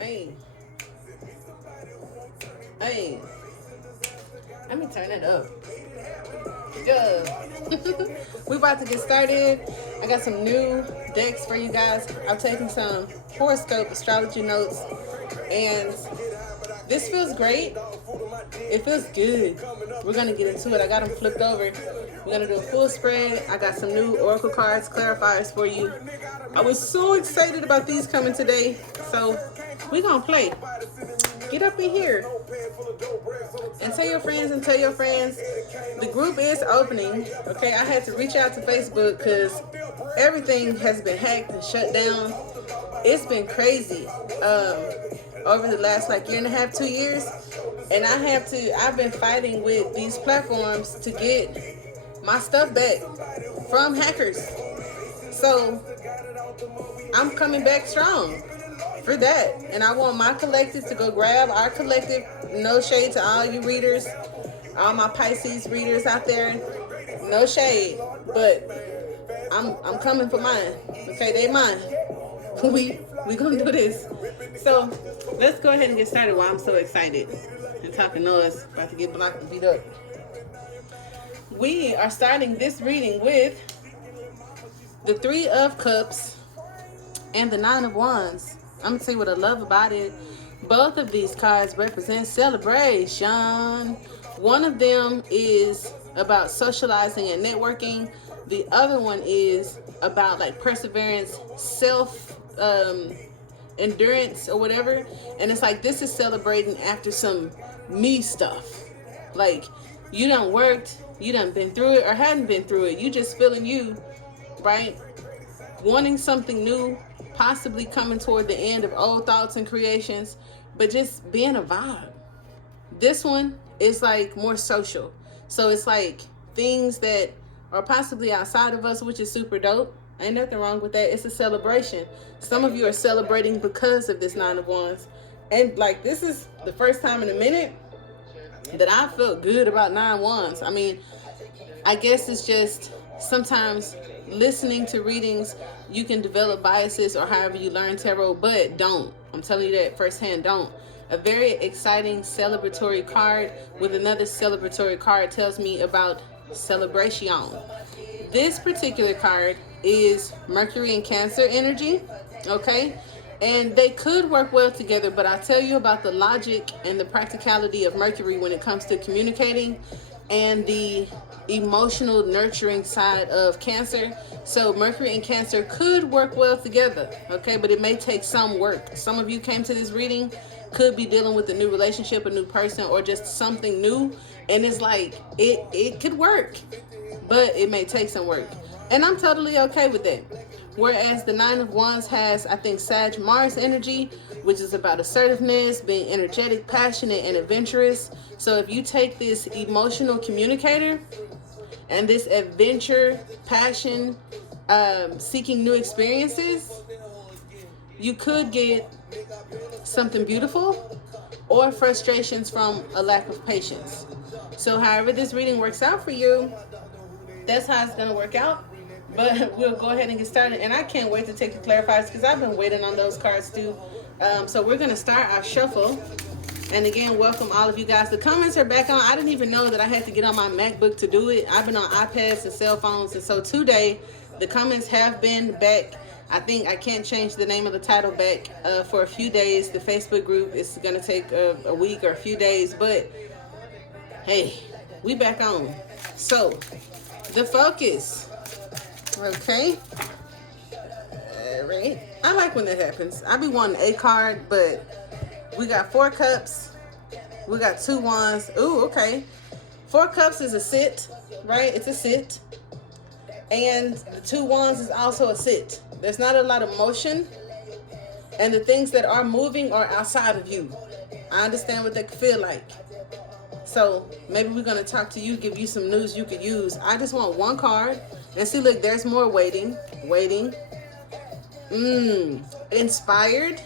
Hey, hey, let me turn it up. Good. We about to get started. I got some new decks for you guys. I'm taking some horoscope astrology notes, and this feels great. It feels good. We're gonna get into it. I got them flipped over. We're gonna do a full spread. I got some new oracle cards, clarifiers for you. I was so excited about these coming today. So we're gonna play. Get up in here and tell your friends and tell your friends. The group is opening. Okay, I had to reach out to Facebook because everything has been hacked and shut down. It's been crazy over the last year and a half, 2 years, and I've been fighting with these platforms to get my stuff back from hackers. So I'm coming back strong for that, and I want my collective to go grab our collective. No shade to all you readers, all my Pisces readers out there. No shade, but I'm coming for mine. Okay, they mine. We gonna do this. So let's go ahead and get started while I'm so excited and talking noise, about to get blocked and beat up. We are starting this reading with the Three of Cups and the Nine of Wands. I'm gonna tell you what I love about it. Both of these cards represent celebration. One of them is about socializing and networking. The other one is about perseverance, self endurance or whatever. And it's this is celebrating after some me stuff. You done worked, you done been through it or hadn't been through it. You just feeling you, right? Wanting something new, possibly coming toward the end of old thoughts and creations, but just being a vibe. This one is more social. So it's things that are possibly outside of us, which is super dope. Ain't nothing wrong with that. It's a celebration. Some of you are celebrating because of this Nine of Wands. And this is the first time in a minute that I felt good about Nine Wands. I mean, I guess it's just sometimes listening to readings, you can develop biases or however you learn tarot, but don't. I'm telling you that firsthand, don't. A very exciting celebratory card with another celebratory card tells me about celebration. This particular card is Mercury and Cancer energy, okay? And they could work well together, but I'll tell you about the logic and the practicality of Mercury when it comes to communicating and the emotional nurturing side of Cancer. So Mercury and Cancer could work well together, okay? But it may take some work. Some of you came to this reading, could be dealing with a new relationship, a new person, or just something new. And it's it could work, but it may take some work. And I'm totally okay with that. Whereas the Nine of Wands has, I think, Sag Mars energy, which is about assertiveness, being energetic, passionate, and adventurous. So if you take this emotional communicator and this adventure, passion, seeking new experiences, you could get something beautiful or frustrations from a lack of patience. So however this reading works out for you, that's how it's going to work out. But we'll go ahead and get started. And I can't wait to take the clarifiers because I've been waiting on those cards too. So we're going to start our shuffle. And again, welcome all of you guys. The comments are back on. I didn't even know that I had to get on my MacBook to do it. I've been on iPads and cell phones. And so today, the comments have been back. I think I can't change the name of the title back for a few days. The Facebook group is going to take a week or a few days. But hey, we back on. So the focus. Okay. All right. I like when that happens. I be wanting a card, but we got 4 cups. We got 2 wands. Ooh, okay. 4 cups is a sit, right? It's a sit. And the 2 wands is also a sit. There's not a lot of motion. And the things that are moving are outside of you. I understand what that could feel like. So maybe we're going to talk to you, give you some news you could use. I just want 1 card. And see, look, there's more waiting. Inspired.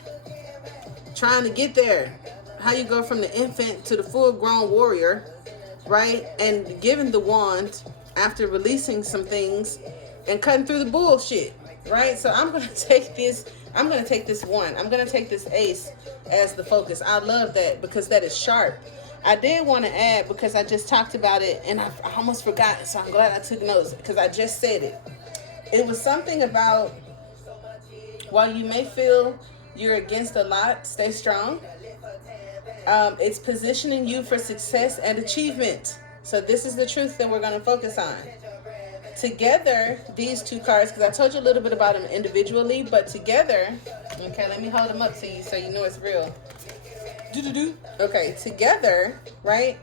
Trying to get there. How you go from the infant to the full-grown warrior, right? And giving the wand after releasing some things and cutting through the bullshit, right? So I'm going to take this I'm going to take this one. I'm going to take this ace as the focus. I love that because that is sharp. I did want to add, because I just talked about it and I almost forgot, so I'm glad I took notes because I just said it. It was something about, while you may feel you're against a lot, stay strong. It's positioning you for success and achievement. So this is the truth that we're going to focus on. Together, these two cards, because I told you a little bit about them individually, but together, okay, let me hold them up to you so you know it's real. Okay, together, right?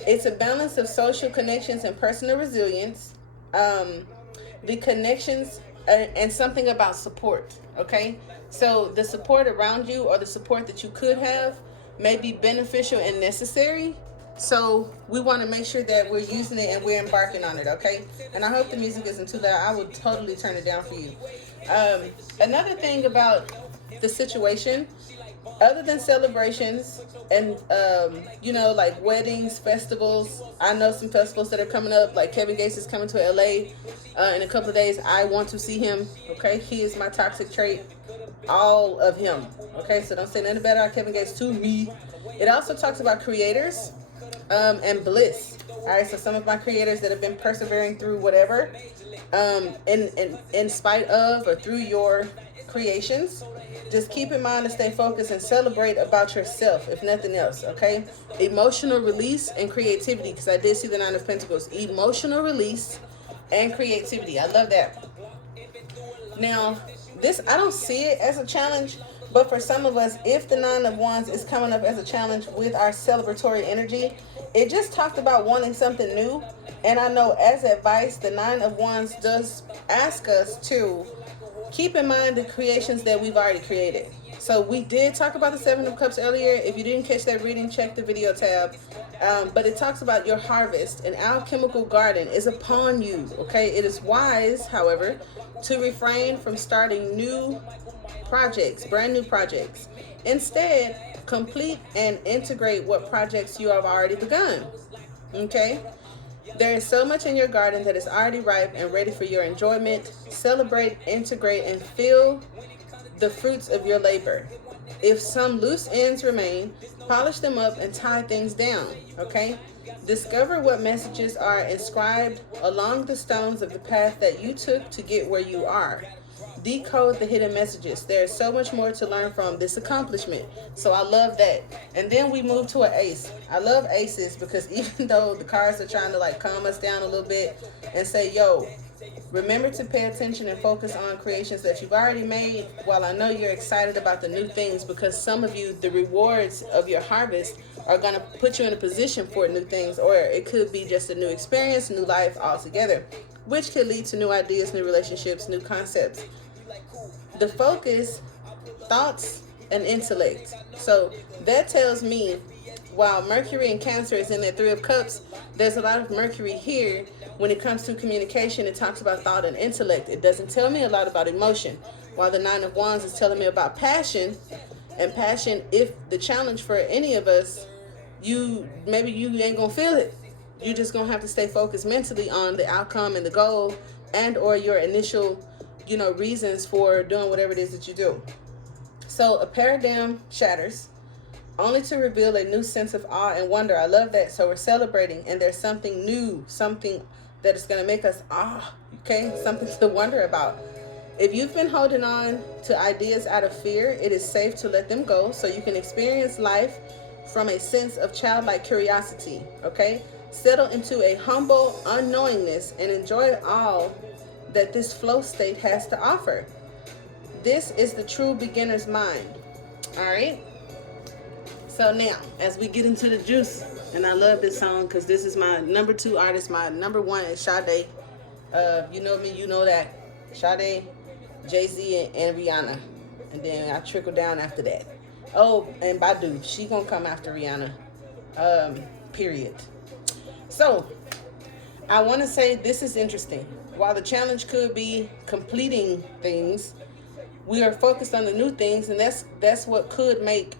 It's a balance of social connections and personal resilience. The connections and something about support, okay? So the support around you or the support that you could have may be beneficial and necessary. So we want to make sure that we're using it and we're embarking on it, okay? And I hope the music isn't too loud. I will totally turn it down for you. Another thing about the situation, other than celebrations and like weddings, festivals, I know some festivals that are coming up, like Kevin Gates is coming to LA in a couple of days. I want to see him, okay? He is my toxic trait, all of him, okay? So don't say nothing bad about Kevin Gates to me. It also talks about creators and bliss. All right, so some of my creators that have been persevering through whatever, in spite of or through your creations, just keep in mind to stay focused and celebrate about yourself, if nothing else, okay? Emotional release and creativity, because I did see the Nine of Pentacles. Emotional release and creativity. I love that. Now, this, I don't see it as a challenge, but for some of us, if the Nine of Wands is coming up as a challenge with our celebratory energy, it just talked about wanting something new. And I know as advice, the Nine of Wands does ask us to keep in mind the creations that we've already created. So we did talk about the Seven of Cups earlier. If you didn't catch that reading, check the video tab. But it talks about your harvest. An alchemical garden is upon you, okay? It is wise, however, to refrain from starting new projects, brand new projects. Instead, complete and integrate what projects you have already begun, okay? There is so much in your garden that is already ripe and ready for your enjoyment. Celebrate, integrate, and feel the fruits of your labor. If some loose ends remain, polish them up and tie things down, okay? Discover what messages are inscribed along the stones of the path that you took to get where you are. Decode the hidden messages. There is so much more to learn from this accomplishment. So I love that. And then we move to an ace. I love aces because even though the cards are trying to like calm us down a little bit and say, yo, remember to pay attention and focus on creations that you've already made. While I know you're excited about the new things, because some of you, the rewards of your harvest are going to put you in a position for new things, or it could be just a new experience, new life altogether, which could lead to new ideas, new relationships, new concepts. The focus, thoughts, and intellect. So that tells me, while Mercury in Cancer is in that Three of Cups, there's a lot of Mercury here. When it comes to communication, it talks about thought and intellect. It doesn't tell me a lot about emotion. While the Nine of Wands is telling me about passion, and passion, if the challenge for any of us, maybe you ain't gonna feel it. You just gonna have to stay focused mentally on the outcome and the goal, and or your initial reasons for doing whatever it is that you do. So a paradigm shatters, only to reveal a new sense of awe and wonder. I love that. So we're celebrating, and there's something new, something that is going to make us okay? Something to wonder about. If you've been holding on to ideas out of fear, it is safe to let them go so you can experience life from a sense of childlike curiosity, okay? Settle into a humble unknowingness and enjoy all that this flow state has to offer. This is the true beginner's mind. All right. So now, as we get into the juice, and I love this song because this is my number 2 artist. My number 1 is Sade. You know me, you know that. Sade, Jay-Z, and Rihanna. And then I trickle down after that. Oh, and Badu. She gonna come after Rihanna. Period. So, I want to say this is interesting. While the challenge could be completing things, we are focused on the new things, and that's what could make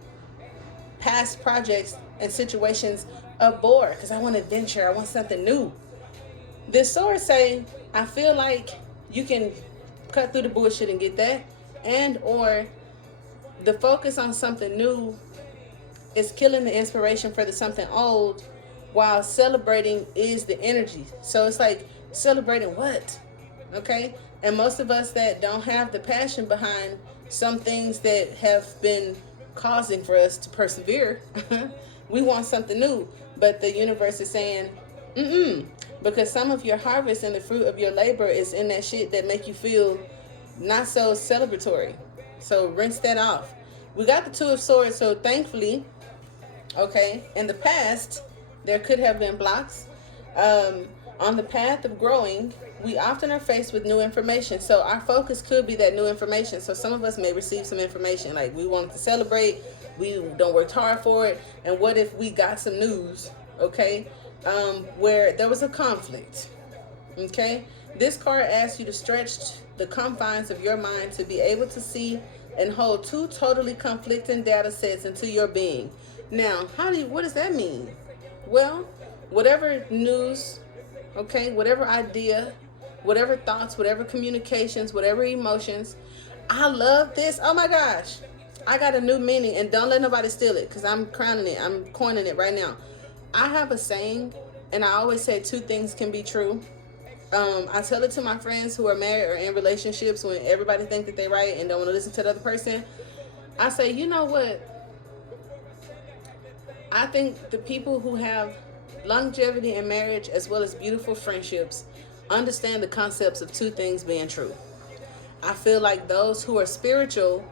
past projects and situations a bore, because I want adventure, I want something new. This sword say, I feel like you can cut through the bullshit and get that, and or The focus on something new is killing the inspiration for the something old, while celebrating is the energy. So it's like celebrating what? Okay? And most of us that don't have the passion behind some things that have been causing for us to persevere, we want something new. But the universe is saying, mm-mm. Because some of your harvest and the fruit of your labor is in that shit that make you feel not so celebratory. So rinse that off. We got the Two of Swords, so thankfully, okay, in the past, there could have been blocks. On the path of growing, we often are faced with new information. So our focus could be that new information. So some of us may receive some information, like we wanted to celebrate, we don't work hard for it. And what if we got some news, okay, where there was a conflict, okay? This card asks you to stretch the confines of your mind to be able to see and hold two totally conflicting data sets into your being. Now, what does that mean? Well, whatever news, okay, whatever idea, whatever thoughts, whatever communications, whatever emotions. I love this. Oh my gosh. I got a new meaning, and don't let nobody steal it, because I'm crowning it. I'm coining it right now. I have a saying, and I always say two things can be true. I tell it to my friends who are married or in relationships when everybody think that they're right and don't want to listen to the other person. I say, you know what? I think the people who have longevity in marriage as well as beautiful friendships understand the concepts of two things being true. I feel like those who are spiritual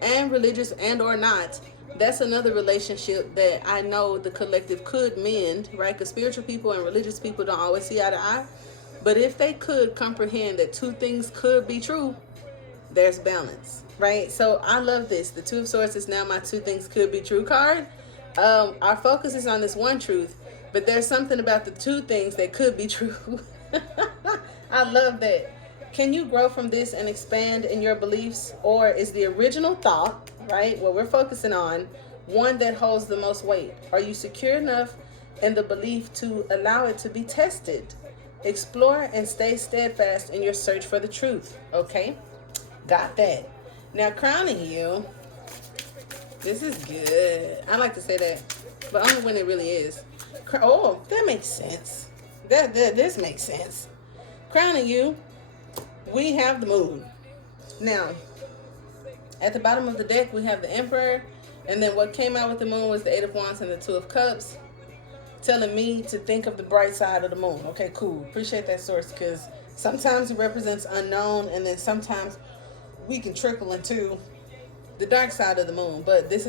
and religious and or not, that's another relationship that I know the collective could mend, right? Because spiritual people and religious people don't always see eye to eye. But if they could comprehend that two things could be true, there's balance, right? So I love this. The Two of Swords is now my two things could be true card. Our focus is on this one truth, but there's something about the two things that could be true. I love that. Can you grow from this and expand in your beliefs? Or is the original thought, right, what we're focusing on, one that holds the most weight? Are you secure enough in the belief to allow it to be tested? Explore and stay steadfast in your search for the truth. Okay, got that. Now, crowning you, this is good. I like to say that, but only when it really is. Oh, that makes sense. This makes sense. Crowning you, we have the moon. Now, at the bottom of the deck, we have the Emperor, and then what came out with the moon was the Eight of Wands and the Two of Cups, telling me to think of the bright side of the moon. Okay, cool. Appreciate that, source, because sometimes it represents unknown, and then sometimes we can trickle into the dark side of the moon. But this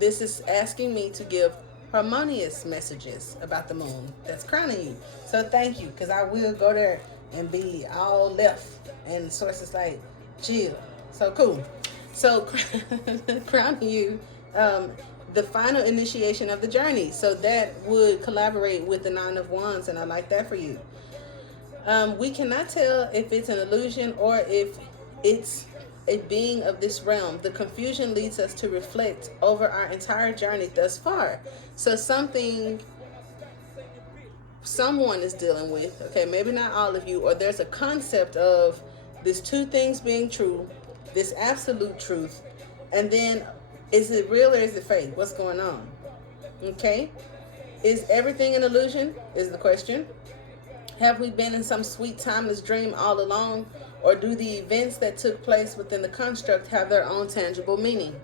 is asking me to give harmonious messages about the moon that's crowning you. So thank you, because I will go there and be all left, and source is like, chill. So cool. So crowning you, the final initiation of the journey. So that would collaborate with the Nine of Wands, and I like that for you. We cannot tell if it's an illusion or if it's a being of this realm. The confusion leads us to reflect over our entire journey thus far. So someone is dealing with, okay, maybe not all of you, or there's a concept of this two things being true, this absolute truth, and then is it real or is it fake? What's going on? Okay, is everything an illusion is the question. Have we been in some sweet timeless dream all along, or do the events that took place within the construct have their own tangible meaning?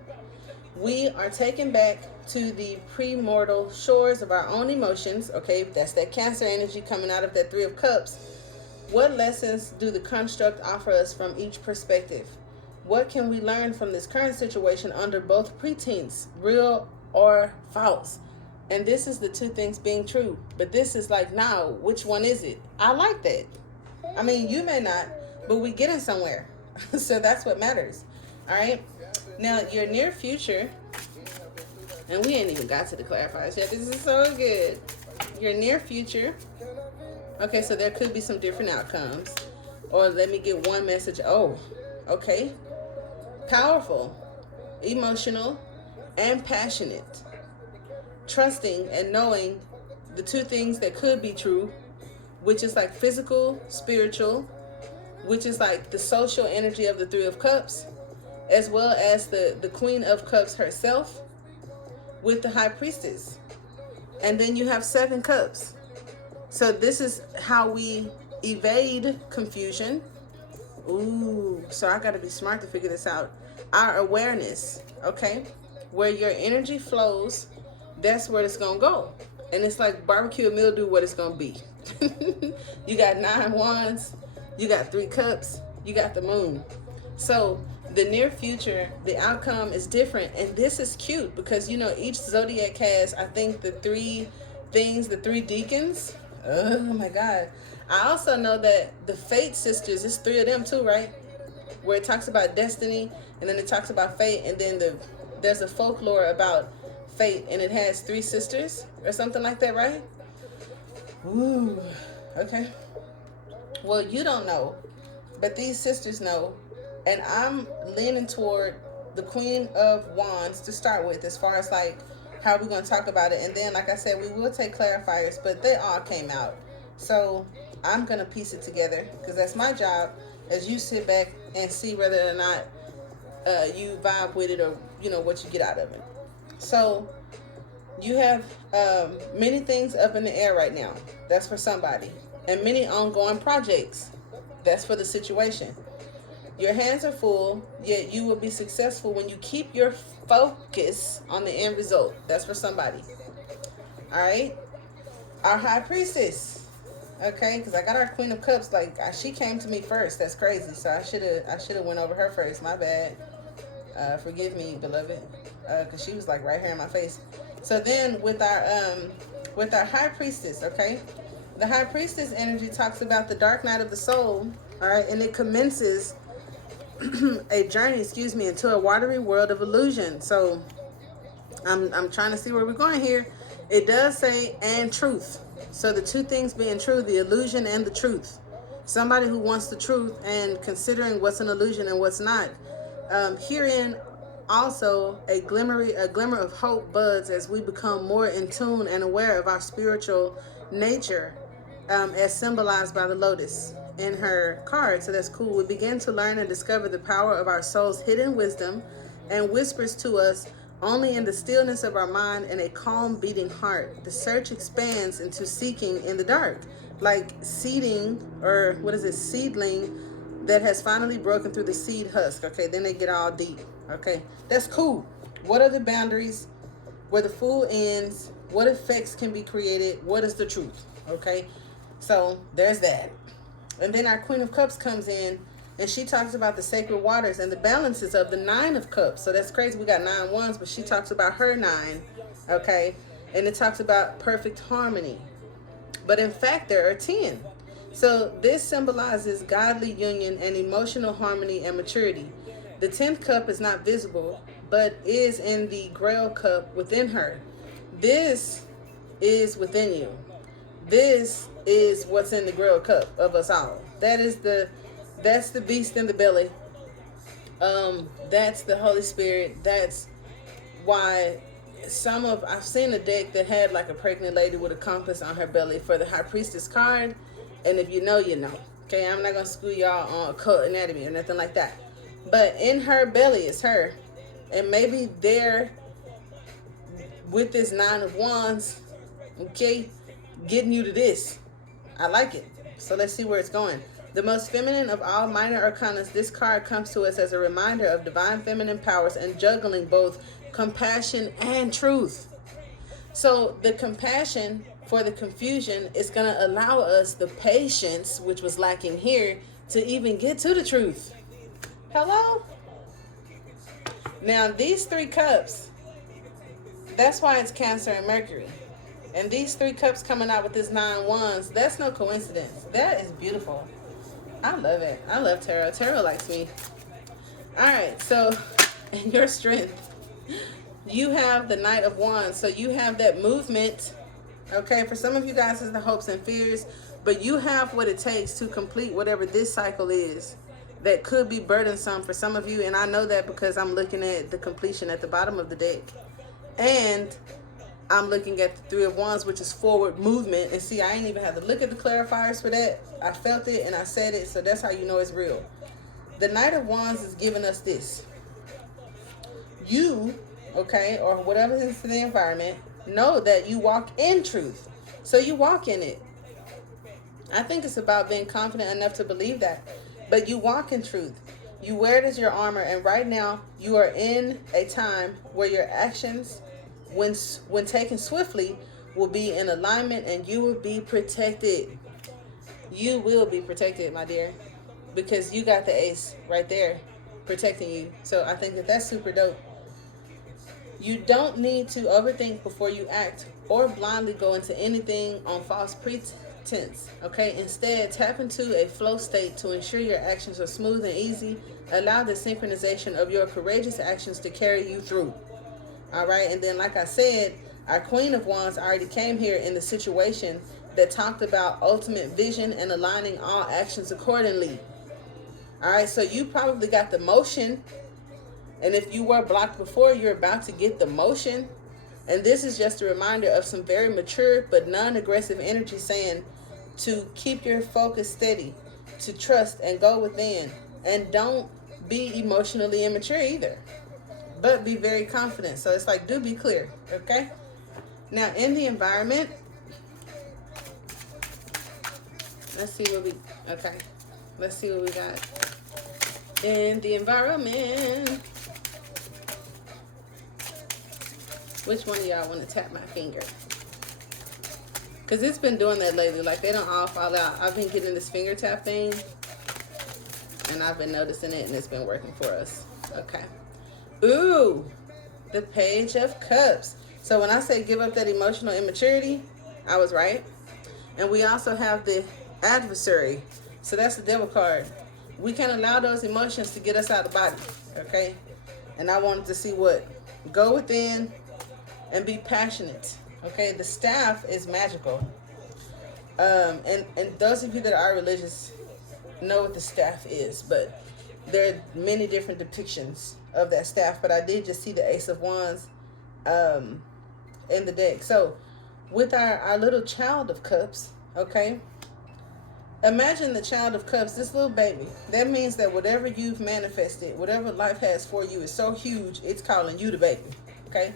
We are taken back to the premortal shores of our own emotions. Okay, that's that Cancer energy coming out of that Three of Cups. What lessons do the construct offer us from each perspective? What can we learn from this current situation under both pretense, real or false? And this is the two things being true. But this is like, now, which one is it? I like that. I mean, you may not, but we getting somewhere. So that's what matters. All right. Now, your near future, and we ain't even got to the clarifiers yet. This is so good. Your near future. Okay, so there could be some different outcomes. Or let me get one message. Oh, okay. Powerful, emotional, and passionate. Trusting and knowing the two things that could be true, which is like physical, spiritual, which is like the social energy of the Three of Cups, as well as the Queen of Cups herself with the High Priestess. And then you have 7 cups. So this is how we evade confusion. Ooh, so I got to be smart to figure this out. Our awareness, okay? Where your energy flows, that's where it's going to go. And it's like barbecue and mildew, what it's going to be. You got 9 wands, you got 3 cups, you got the moon. So the near future, the outcome is different. And this is cute because, you know, each zodiac has, I think, the 3 things, the 3 deacons. Oh my God. I also know that the Fate sisters, it's 3 of them too, right? Where it talks about destiny, and then it talks about fate, and then there's a folklore about fate, and it has 3 sisters or something like that, right? Ooh, okay. Well, you don't know, but these sisters know, and I'm leaning toward the Queen of Wands to start with, as far as like how we're going to talk about it. And then, like I said, we will take clarifiers, but they all came out. So I'm going to piece it together because that's my job, as you sit back and see whether or not you vibe with it, or, you know, what you get out of it. So you have many things up in the air right now. That's for somebody. And many ongoing projects. That's for the situation. Your hands are full, yet you will be successful when you keep your focus on the end result. That's for somebody. All right. Our High Priestess. Okay, because I got our Queen of Cups. Like, she came to me first. That's crazy. So I should have went over her first. My bad. Forgive me, beloved. Because she was like right here in my face. So then with our High Priestess, okay, the High Priestess energy talks about the dark night of the soul. All right, and it commences a journey, into a watery world of illusion. So I'm trying to see where we're going here. It does say and truth. So the 2 things being true, the illusion and the truth. Somebody who wants the truth and considering what's an illusion and what's not. Herein also a glimmer of hope buds as we become more in tune and aware of our spiritual nature, as symbolized by the lotus in her card. So that's cool. We begin to learn and discover the power of our soul's hidden wisdom and whispers to us only in the stillness of our mind and a calm beating heart. The search expands into seeking in the dark, like seeding, or what is it, seedling that has finally broken through the seed husk. Okay, then they get all deep. Okay, that's cool. What are the boundaries? Where the fool ends? What effects can be created? What is the truth? Okay, so there's that. And then our Queen of Cups comes in, and she talks about the sacred waters and the balances of the 9 of Cups. So that's crazy. We got 9 wands, but she talks about her 9. Okay, and it talks about perfect harmony. But in fact, there are 10. So this symbolizes godly union and emotional harmony and maturity. The 10th cup is not visible, but is in the Grail cup within her. This is within you. This is what's in the Grail cup of us all. That's the beast in the belly. That's the Holy Spirit. That's why I've seen a deck that had like a pregnant lady with a compass on her belly for the High Priestess card. And if you know, you know. Okay, I'm not going to school y'all on occult anatomy or nothing like that. But in her belly is her. And maybe there, with this 9 of Wands, okay, getting you to this. I like it. So let's see where it's going. The most feminine of all minor arcanas, this card comes to us as a reminder of divine feminine powers and juggling both compassion and truth. So the compassion for the confusion is going to allow us the patience, which was lacking here, to even get to the truth. Hello? Now, these 3 cups, that's why it's Cancer and Mercury. And these 3 cups coming out with this 9 wands, that's no coincidence. That is beautiful. I love it. I love tarot. Tarot likes me. All right, so in your strength, you have the Knight of Wands. So you have that movement. Okay, for some of you guys, it's the hopes and fears, but you have what it takes to complete whatever this cycle is that could be burdensome for some of you. And I know that because I'm looking at the completion at the bottom of the deck. And I'm looking at the 3 of Wands, which is forward movement. And see, I ain't even had to look at the clarifiers for that. I felt it and I said it, so that's how you know it's real. The Knight of Wands is giving us this. you, okay, or whatever is the environment, know that you walk in truth. So you walk in it. I think it's about being confident enough to believe that. But you walk in truth. You wear it as your armor, and right now you are in a time where your actions, when taken swiftly, will be in alignment, and you will be protected. You will be protected, my dear, because you got the ace right there protecting you. So I think that that's super dope. You don't need to overthink before you act or blindly go into anything on false pretense. Okay, instead, tap into a flow state to ensure your actions are smooth and easy. Allow the synchronization of your courageous actions to carry you through. All right, and then, like I said, our Queen of Wands already came here in the situation that talked about ultimate vision and aligning all actions accordingly. All right, so you probably got the motion. And if you were blocked before, you're about to get the motion. And this is just a reminder of some very mature but non-aggressive energy saying to keep your focus steady, to trust and go within. And don't be emotionally immature either, but be very confident. So it's like, do be clear, okay? Now, in the environment, let's see what we, okay. Let's see what we got. In the environment, which one of y'all want to tap my finger? Because it's been doing that lately. Like, they don't all fall out. I've been getting this finger tap thing, and I've been noticing it, and it's been working for us. Okay. Ooh, the Page of Cups. So when I say give up that emotional immaturity, I was right. And we also have the Adversary. So that's the Devil card. We can't allow those emotions to get us out of the body. Okay. And I wanted to see what? Go within and be passionate. Okay, the staff is magical. And those of you that are religious know what the staff is, but there are many different depictions of that staff. But I did just see the Ace of Wands in the deck. So with our little Child of Cups, okay, imagine the Child of Cups, this little baby. That means that whatever you've manifested, whatever life has for you is so huge, it's calling you the baby, okay?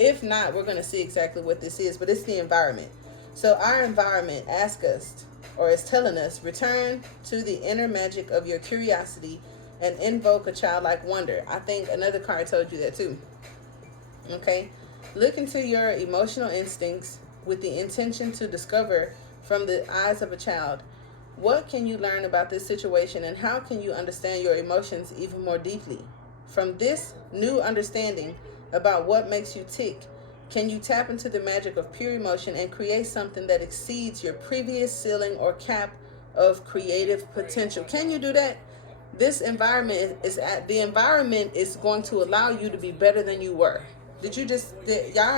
If not, we're going to see exactly what this is, but it's the environment. So our environment asks us, or is telling us, return to the inner magic of your curiosity and invoke a childlike wonder. I think another card told you that too. Okay? Look into your emotional instincts with the intention to discover from the eyes of a child. What can you learn about this situation, and how can you understand your emotions even more deeply? From this new understanding about what makes you tick, can you tap into the magic of pure emotion and create something that exceeds your previous ceiling or cap of creative potential? Can you do that? This environment the environment is going to allow you to be better than you were. Y'all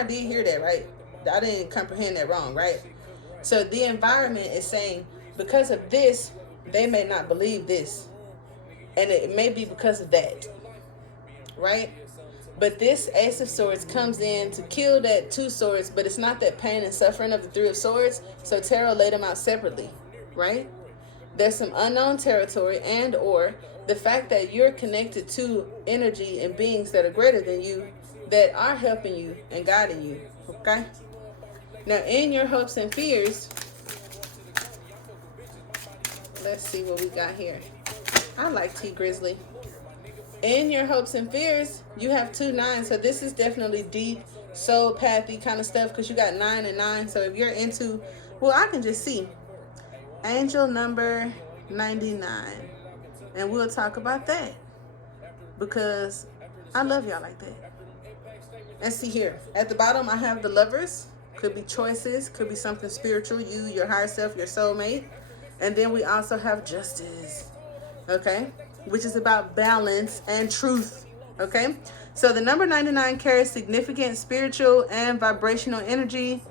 did hear that, right? I didn't comprehend that wrong, right? So the environment is saying, because of this, they may not believe this. And it may be because of that, right? But this Ace of Swords comes in to kill that Two Swords, but it's not that pain and suffering of the Three of Swords. So tarot laid them out separately, right? There's some unknown territory, and or the fact that you're connected to energy and beings that are greater than you, that are helping you and guiding you, okay? Now, in your hopes and fears, let's see what we got here. I like T Grizzly. In your hopes and fears, you have 2 9s. So this is definitely deep, soul pathy kind of stuff, because you got 9 and 9. So if you're into, well, I can just see angel number 99. And we'll talk about that, because I love y'all like that. And see here, at the bottom, I have the Lovers. Could be choices, could be something spiritual, you, your higher self, your soulmate. And then we also have Justice, okay? Which is about balance and truth, okay? So the number 99 carries significant spiritual and vibrational energy,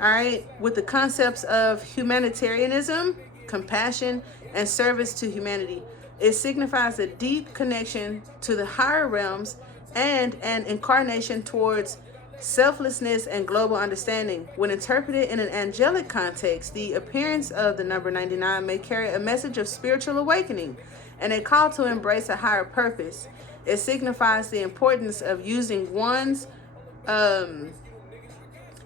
all right, with the concepts of humanitarianism, compassion, and service to humanity. It signifies a deep connection to the higher realms and an incarnation towards selflessness and global understanding. When interpreted in an angelic context, the appearance of the number 99 may carry a message of spiritual awakening and a call to embrace a higher purpose. It signifies the importance of using one's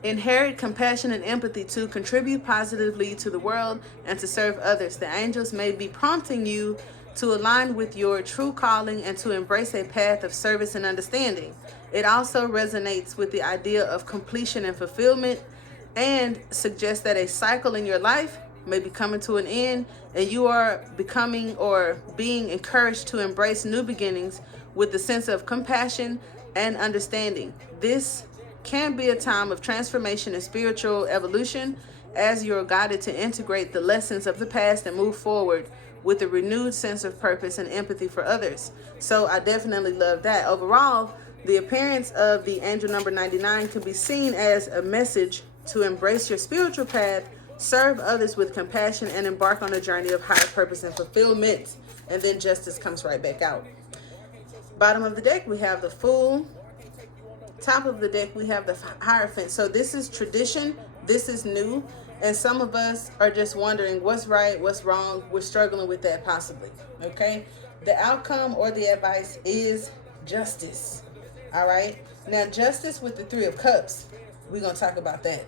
inherent compassion and empathy to contribute positively to the world and to serve others. The angels may be prompting you to align with your true calling and to embrace a path of service and understanding. It also resonates with the idea of completion and fulfillment, and suggests that a cycle in your life may be coming to an end, and you are becoming or being encouraged to embrace new beginnings with a sense of compassion and understanding. This can be a time of transformation and spiritual evolution, as you're guided to integrate the lessons of the past and move forward with a renewed sense of purpose and empathy for others. So I definitely love that. Overall, the appearance of the angel number 99 can be seen as a message to embrace your spiritual path, serve others with compassion, and embark on a journey of higher purpose and fulfillment. And then justice comes right back out. Bottom of the deck, we have the Fool. Top of the deck, we have the Hierophant. So this is tradition. This is new. And some of us are just wondering what's right, what's wrong. We're struggling with that possibly. Okay. The outcome or the advice is justice. All right. Now, justice with the Three of Cups. We're going to talk about that.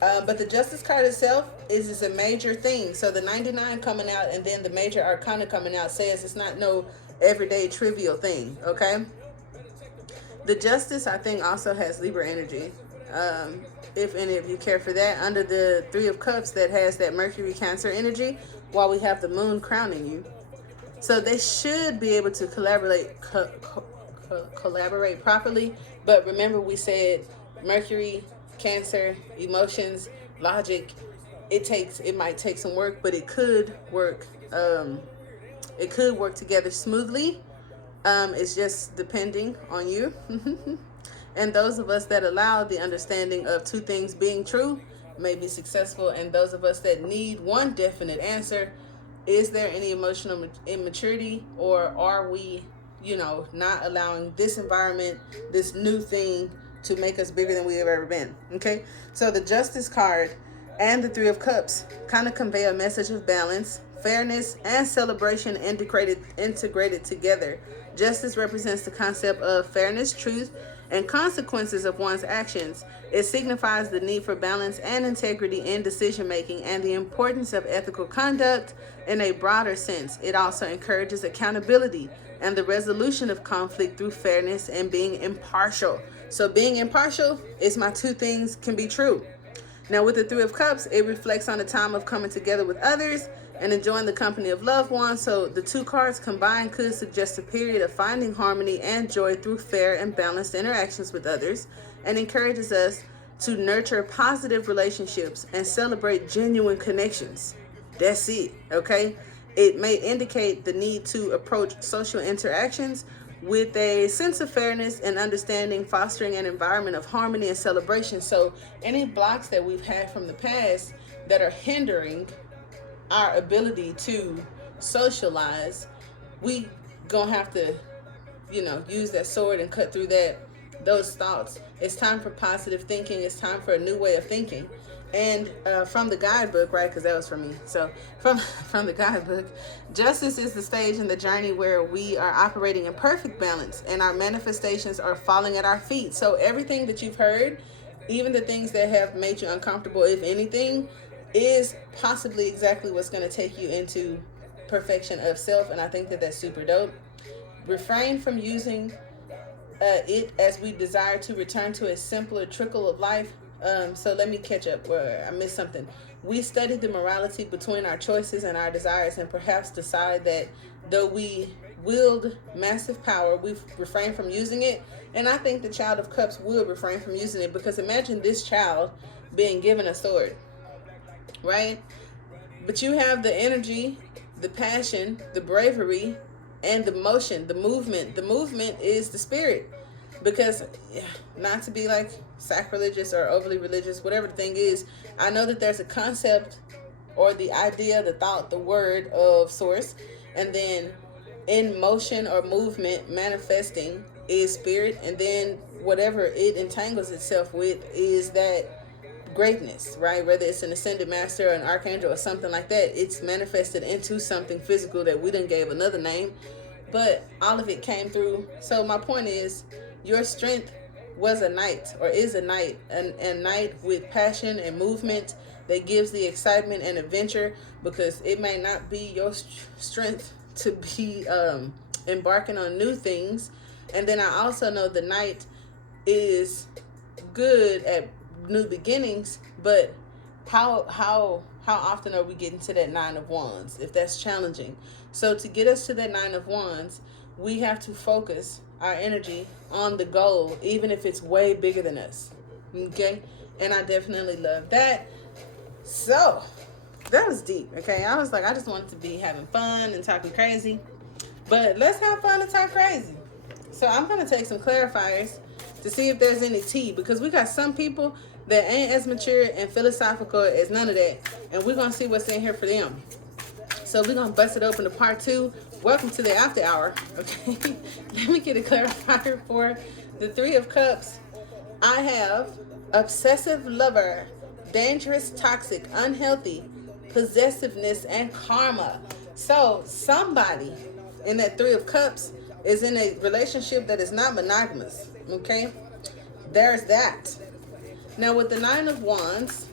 But the Justice card itself is a major thing. So the 99 coming out and then the major arcana coming out says it's not no everyday trivial thing. Okay. The Justice, I think, also has Libra energy. If any of you care for that. Under the Three of Cups, that has that Mercury Cancer energy, while we have the Moon crowning you. So they should be able to collaborate properly. But remember, we said Mercury, Cancer, emotions, logic. It might take some work, but it could work. It could work together smoothly. It's just depending on you. And those of us that allow the understanding of two things being true may be successful. And those of us that need one definite answer, is there any emotional immaturity, or are we, not allowing this environment, this new thing, to make us bigger than we have ever been? Okay. So the Justice card and the Three of Cups kind of convey a message of balance, fairness, and celebration integrated together. Justice represents the concept of fairness, truth, and consequences of one's actions. It signifies the need for balance and integrity in decision making and the importance of ethical conduct in a broader sense. It also encourages accountability and the resolution of conflict through fairness and being impartial. So being impartial is my two things can be true. Now with the Three of Cups, it reflects on a time of coming together with others and enjoying the company of loved ones. So the two cards combined could suggest a period of finding harmony and joy through fair and balanced interactions with others, and encourages us to nurture positive relationships and celebrate genuine connections. That's it, okay? It may indicate the need to approach social interactions with a sense of fairness and understanding, fostering an environment of harmony and celebration. So any blocks that we've had from the past that are hindering our ability to socialize, we gonna have to, use that sword and cut through those thoughts. It's time for positive thinking. It's time for a new way of thinking. And from the guidebook, right, because that was from me. So from the guidebook, justice is the stage in the journey where we are operating in perfect balance and our manifestations are falling at our feet. So everything that you've heard, even the things that have made you uncomfortable, if anything, is possibly exactly what's going to take you into perfection of self. And I think that that's super dope. Refrain from using it as we desire to return to a simpler trickle of life. So let me catch up where I missed something. We study the morality between our choices and our desires, and perhaps decide that though we wield massive power, we refrain from using it. And I think the Child of Cups will refrain from using it, because imagine this child being given a sword, right? But you have the energy, the passion, the bravery, and the motion, the movement. The movement is the spirit. Because, not to be like sacrilegious or overly religious, whatever the thing is, I know that there's a concept or the idea, the thought, the word of source, and then in motion or movement, manifesting is spirit, and then whatever it entangles itself with is that greatness, right? Whether it's an ascended master or an archangel or something like that, it's manifested into something physical that we done gave another name. but all of it came through. So my point is, your strength was a knight, or is a knight, a knight with passion and movement that gives the excitement and adventure, because it may not be your strength to be embarking on new things. And then I also know the knight is good at new beginnings, but how often are we getting to that 9 of Wands if that's challenging? So to get us to that 9 of Wands, we have to focus our energy on the goal, even if it's way bigger than us. Okay? And I definitely love that. So that was deep. Okay, I was like, I just wanted to be having fun and talking crazy, but let's have fun and talk crazy. So I'm going to take some clarifiers to see if there's any tea, because we got some people that ain't as mature and philosophical as none of that, and we're going to see what's in here for them. So we're going to bust it open to part 2. Welcome to the after hour. Okay, let me get a clarifier for the 3 of Cups. I have obsessive lover, dangerous, toxic, unhealthy, possessiveness, and karma. So somebody in that 3 of Cups is in a relationship that is not monogamous. Okay, there's that. Now with the 9 of Wands,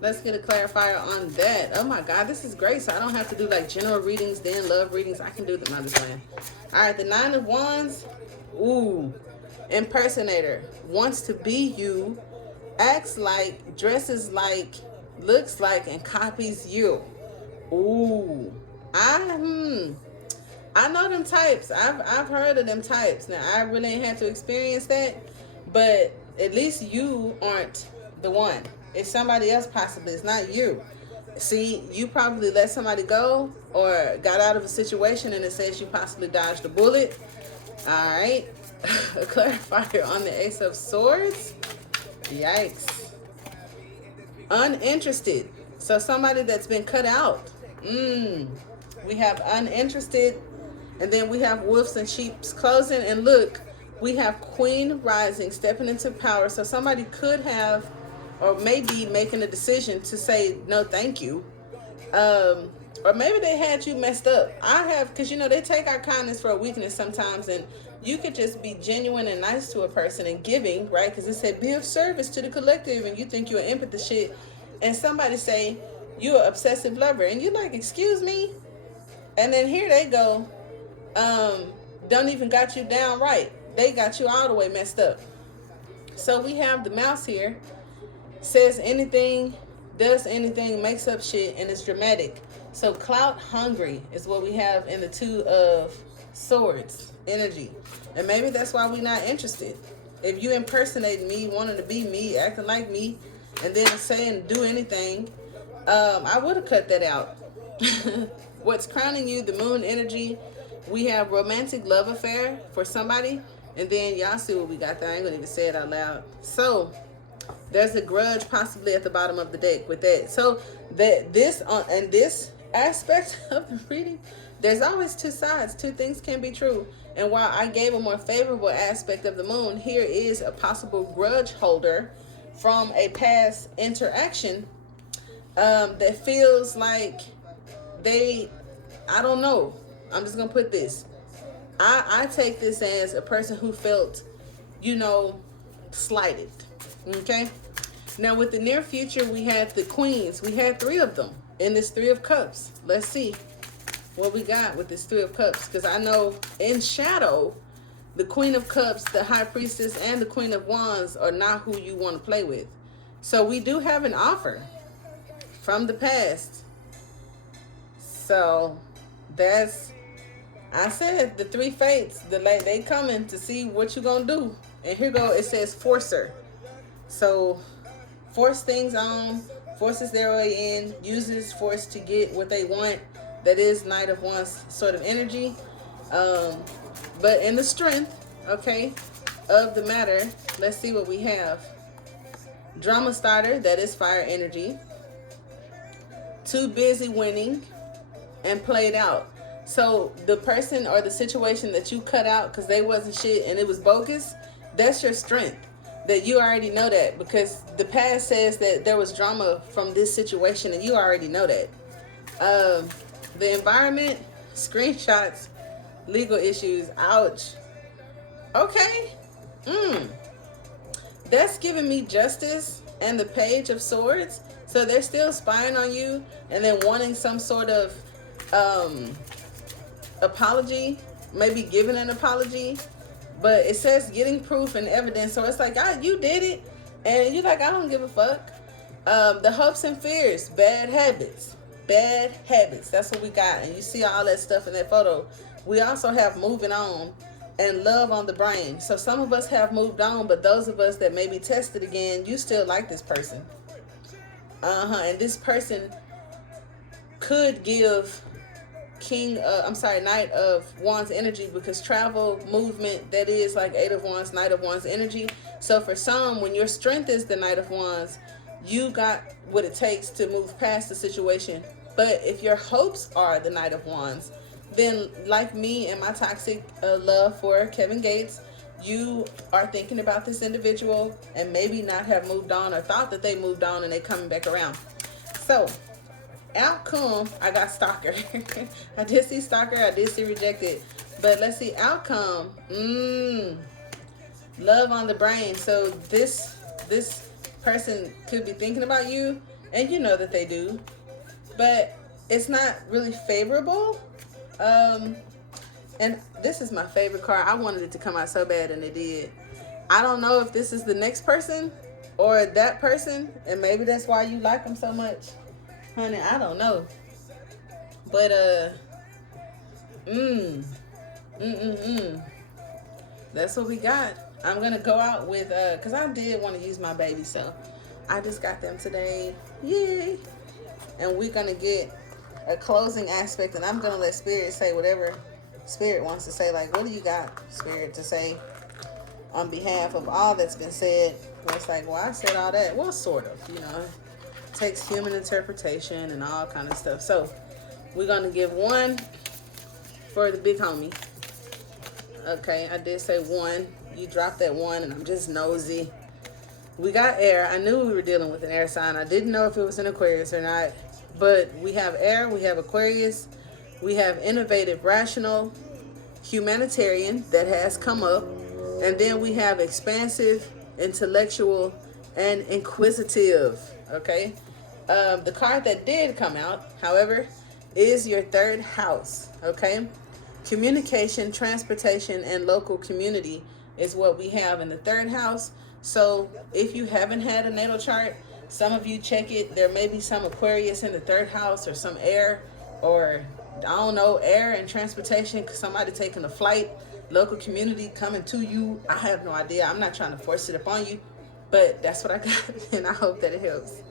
let's get a clarifier on that. Oh my God, this is great. So I don't have to do like general readings, then love readings. I can do them on this land. All right, the 9 of Wands. Ooh, impersonator, wants to be you, acts like, dresses like, looks like, and copies you. Ooh, I know them types. I've heard of them types. Now I really ain't had to experience that, but at least you aren't the one. It's somebody else possibly. It's not you. See, you probably let somebody go or got out of a situation and it says you possibly dodged a bullet. All right. A clarifier on the Ace of Swords. Yikes. Uninterested. So somebody that's been cut out. We have uninterested. And then we have wolves and sheep's clothing. And look, we have Queen rising, stepping into power. So somebody could have, or maybe making a decision to say, no, thank you. Or maybe they had you messed up. I have, because, you know, they take our kindness for a weakness sometimes. And you could just be genuine and nice to a person and giving, right? Because it said, be of service to the collective. And you think you're an empath shit. And somebody say, you're an obsessive lover. And you're like, excuse me? And then here they go. Don't even got you down right. They got you all the way messed up. So we have the mouse here. Says anything, does anything, makes up shit, and it's dramatic. So clout hungry is what we have in the 2 of Swords energy. And maybe that's why we're not interested. If you impersonating me, wanting to be me, acting like me, and then saying do anything, I would have cut that out. What's crowning you, the moon energy. We have romantic love affair for somebody. And then y'all see what we got there. I ain't gonna even say it out loud. So there's a grudge possibly at the bottom of the deck with that. So that this and this aspect of the reading, there's always 2 sides. 2 things can be true. And while I gave a more favorable aspect of the moon, here is a possible grudge holder from a past interaction that feels like I don't know. I'm just going to put this. I take this as a person who felt, you know, slighted. Okay? Now, with the near future, we had the queens. We had 3 of them in this 3 of Cups. Let's see what we got with this 3 of Cups. Because I know in shadow, the Queen of Cups, the High Priestess, and the Queen of Wands are not who you want to play with. So we do have an offer from the past. So that's, I said, the 3 fates, they coming to see what you gonna do. And here go, it says forcer. So force things on, forces their way in, uses force to get what they want. That is Knight of Wands sort of energy. But in the strength, okay, of the matter, let's see what we have. Drama starter, that is fire energy. Too busy winning and played out. So the person or the situation that you cut out because they wasn't shit and it was bogus, that's your strength. That you already know that, because the past says that there was drama from this situation and you already know that. The environment, screenshots, Legal issues. Ouch. Okay. That's giving me justice and the Page of Swords. So they're still spying on you and then wanting some sort of um, apology, maybe giving an apology. But it says getting proof and evidence. So it's like, you did it. And you're like, I don't give a fuck. The hopes and fears, bad habits. Bad habits. That's what we got. And you see all that stuff in that photo. We also have moving on and love on the brain. So some of us have moved on, but those of us that may be tested again, you still like this person. And this person could give Knight of Wands energy, because travel, movement, that is like Eight of Wands, Knight of Wands energy. So for some, when your strength is the Knight of Wands, you got what it takes to move past the situation. But if your hopes are the Knight of Wands, then like me and my toxic love for Kevin Gates, you are thinking about this individual and maybe not have moved on, or thought that they moved on and they coming back around. So outcome, I got stalker. I did see stalker, I did see rejected, but let's see outcome. Love on the brain. So this person could be thinking about you, and you know that they do, but it's not really favorable. And this is my favorite card. I wanted it to come out so bad, and it did. I don't know if this is the next person or that person, and maybe that's why you like them so much. Honey, I don't know. But that's what we got. I'm gonna go out with because I did want to use my baby, so I just got them today. Yay! And we're gonna get a closing aspect, and I'm gonna let Spirit say whatever Spirit wants to say. Like, what do you got, Spirit, to say on behalf of all that's been said? Where it's like, well, I said all that. Well, sort of, you know. Takes human interpretation and all kind of stuff. So we're gonna give one for the big homie. Okay, I did say one. You dropped that one, and I'm just nosy. We got air. I knew we were dealing with an air sign. I didn't know if it was an Aquarius or not, but we have air, we have Aquarius, we have innovative, rational, humanitarian that has come up, and then we have expansive, intellectual, and inquisitive. Okay, the card that did come out, however, is your third house. Okay, communication, transportation, and local community is what we have in the third house. So if you haven't had a natal chart, some of you check it. There may be some Aquarius in the third house, or some air, or I don't know, air and transportation, somebody taking a flight, local community coming to you. I have no idea. I'm not trying to force it upon you, but that's what I got, and I hope that it helps.